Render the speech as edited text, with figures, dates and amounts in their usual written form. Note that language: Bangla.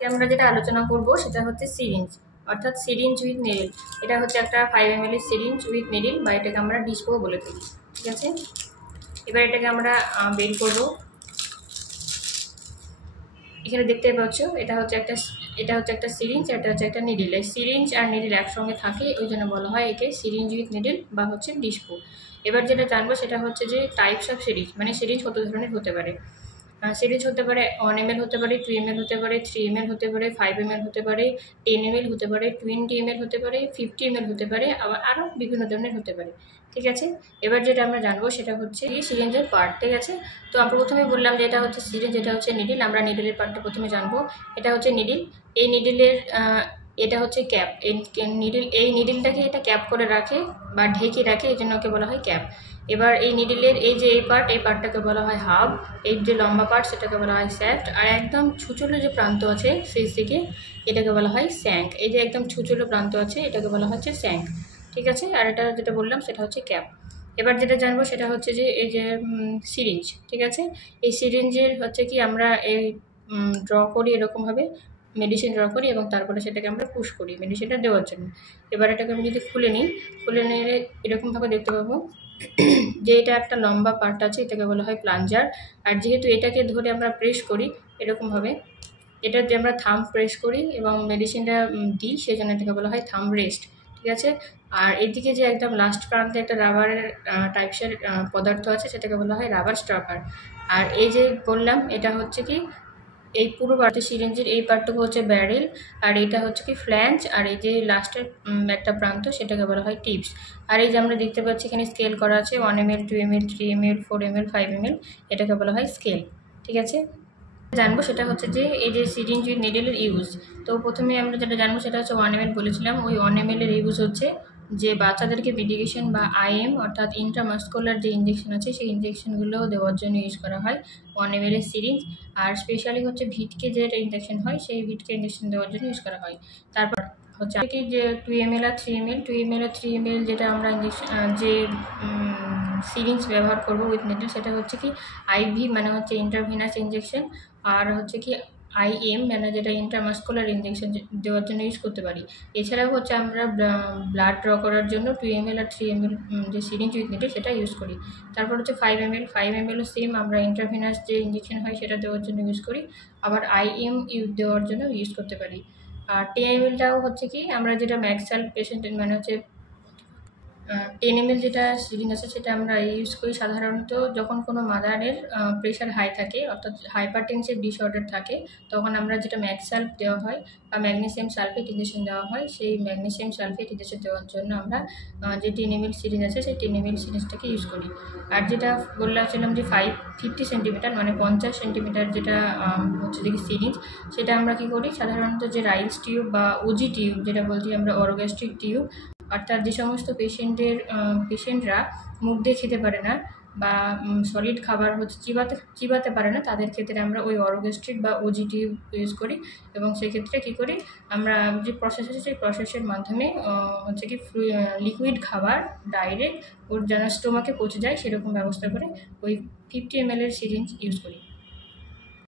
আমরা যেটা আলোচনা করব সেটা হচ্ছে সিরিঞ্জ, অর্থাৎ সিরিঞ্জ উইথ নিডল। এটা হচ্ছে একটা 5 ml সিরিঞ্জ উইথ নিডল, বা এটাকে আমরা ডিসপো বলে থাকি। ঠিক আছে, এবার এটাকে আমরা বের করব। এখানে দেখতে পাচ্ছ এটা হচ্ছে একটা সিরিঞ্জ, এটা হচ্ছে একটা নিডল। এই সিরিঞ্জ আর নিডল একসঙ্গে থাকে, ওই জন্য বলা হয় একে সিরিঞ্জ উইথ নিডল বা হচ্ছে ডিসপো। এবার যেটা জানবো সেটা হচ্ছে যে টাইপস অফ সিরিঞ্জ, মানে সিরিঞ্জ কত ধরনের হতে পারে। সিরিজ হতে পারে 1 ml হতে পারে, 2 ml হতে পারে, 3 ml হতে পারে, 5 ml হতে পারে, 10 ml হতে পারে, 20 ml হতে পারে, 50 ml হতে পারে, আবার আরও বিভিন্ন ধরনের হতে পারে। ঠিক আছে, এবার যেটা আমরা জানবো সেটা হচ্ছে এই সিরিঞ্জের পার্ট। ঠিক আছে, তো আমরা প্রথমে বললাম যে এটা হচ্ছে সিরিঞ্জ, এটা হচ্ছে নিডল। আমরা নিডলের পার্টটা প্রথমে জানবো। এটা হচ্ছে নিডল। এই নিডলের এটা হচ্ছে ক্যাপ। এই নিডলটাকে এটা ক্যাপ করে রাখে বা ঢেকে রাখে, এই জন্য ওকে বলা হয় ক্যাপ। এবার এই নিডলের এই যে এই পার্টটাকে বলা হয় হাব। এই যে লম্বা পার্ট সেটাকে বলা হয় শ্যাফট। আর একদম ছুচলো যে প্রান্ত আছে শেষ দিকে এটাকে বলা হয় স্যাঙ্ক। এই যে একদম ছুচলো প্রান্ত আছে এটাকে বলা হচ্ছে স্যাঙ্ক। ঠিক আছে, আর এটা যেটা বললাম সেটা হচ্ছে ক্যাপ। এবার যেটা জানবো সেটা হচ্ছে যে এই যে সিরিঞ্জ। ঠিক আছে, এই সিরিঞ্জের হচ্ছে কি আমরা এই ড্র করি এরকমভাবে, মেডিসিন ড্র করি এবং তারপরে সেটাকে আমরা পুশ করি মেডিসিনটা দেওয়ার জন্য। এবার এটাকে আমি যদি খুলে নিই, খুলে নিলে এরকমভাবে দেখতে পাবো যে এটা একটা লম্বা পার্ট আছে, এটাকে বলা হয় প্লাঞ্জার। আর যেহেতু এটাকে ধরে আমরা প্রেস করি এরকমভাবে, এটাতে আমরা থাম্ব প্রেস করি এবং মেডিসিনটা দিই, সেই জন্য এটাকে বলা হয় থাম্ব রেস্ট। ঠিক আছে, আর এদিকে যে একদম লাস্ট প্রান্তে একটা রাবারের টাইপসের পদার্থ আছে সেটাকে বলা হয় রাবার স্টপার। আর এই যে বললাম এটা হচ্ছে কি এই পুরো পার্টে সিরিঞ্জের এই পার্টটুকু হচ্ছে ব্যারেল, আর এটা হচ্ছে কি ফ্ল্যাঞ্জ, আর এই যে লাস্টের একটা প্রান্ত সেটাকে বলা হয় টিপস। আর এই যে আমরা দেখতে পাচ্ছি এখানে স্কেল করা আছে 1 ml, 2 ml, 3 ml, 4 ml, 5 ml, এটাকে বলা হয় স্কেল। ঠিক আছে, জানবো সেটা হচ্ছে যে এই যে সিরিঞ্জ উইথ নিডলের ইউজ। তো প্রথমে আমরা যেটা জানবো সেটা হচ্ছে 1 ml বলেছিলাম। ওই 1 ml এর ইউজ হচ্ছে যে বাচ্চাদেরকে মেডিকেশন বা আইএম অর্থাৎ ইন্ট্রামাস্কুলার যে ইঞ্জেকশন আছে সেই ইঞ্জেকশনগুলো দেওয়ার জন্য ইউজ করা হয় 1 ml এর সিরিঞ্জ। আর স্পেশালি হচ্ছে ভিটকে যে ইঞ্জেকশন হয় সেই ভিটকে ইঞ্জেকশন দেওয়ার জন্য ইউজ করা হয়। তারপর হচ্ছে কি যে 2 ml আর 3 ml, 2 ml আর 3 ml যেটা আমরা ইঞ্জেকশন যে সিরিঞ্জ ব্যবহার করব উইথ নিডল, সেটা হচ্ছে কি আইভি মানে হচ্ছে ইন্টারভিনাস ইঞ্জেকশন, আর হচ্ছে কি আইএম মানে যেটা ইন্ট্রামাস্কুলার ইঞ্জেকশন দেওয়ার জন্য ইউজ করতে পারি। এছাড়াও হচ্ছে আমরা ব্লাড ড্র করার জন্য 2 ml আর 3 ml যে সিরিঞ্জ উইথ নিডল সেটা ইউজ করি। তারপর হচ্ছে 5 ml, 5 ml সেম আমরা ইন্টারভিনাস যে ইঞ্জেকশন হয় সেটা দেওয়ার জন্য ইউজ করি, আবার আইএম দেওয়ার জন্য ইউজ করতে পারি। আর 10 mlটাও হচ্ছে কি আমরা যেটা ম্যাক্সাল পেশেন্টের মানে হচ্ছে 10 ml যেটা সিরিঞ্জ আছে সেটা আমরা ইউজ করি সাধারণত যখন কোনো মাদারের প্রেশার হাই থাকে, অর্থাৎ হাইপারটেনসিভ ডিসঅর্ডার থাকে, তখন আমরা যেটা ম্যাক্সাল্প দেওয়া হয় বা ম্যাগনেসিয়াম সালফেট ইঞ্জেকশন দেওয়া হয়, সেই ম্যাগনেসিয়াম সালফেট ইঞ্জেকশন দেওয়ার জন্য আমরা যে 10 ml সিরিঞ্জ আছে সেই 10 ml সিরিঞ্জটাকে ইউজ করি। আর যেটা বললাম যে 50 সেন্টিমিটার মানে 50 সেন্টিমিটার যেটা হচ্ছে যে সিরিঞ্জ, সেটা আমরা কি করি সাধারণত যে রাইলস টিউব বা ওজি টিউব যেটা বলছি আমরা অরোগ্যাস্ট্রিক টিউব, অর্থাৎ যে সমস্ত পেশেন্টরা মুখ দিয়ে খেতে পারে না বা সলিড খাবার হচ্ছে চিবাতে পারে না, তাদের ক্ষেত্রে আমরা ওই অরোগ্যাস্ট্রিক বা ওজি টিউব ইউজ করি। এবং সেক্ষেত্রে কী করি আমরা যে প্রসেস আছে সেই প্রসেসের মাধ্যমে হচ্ছে কি লিকুইড খাবার ডাইরেক্ট ওর যেন স্টোমাকে পৌঁছে যায় সেরকম ব্যবস্থা করে ওই 50 ml এর সিরিঞ্জ ইউজ করি।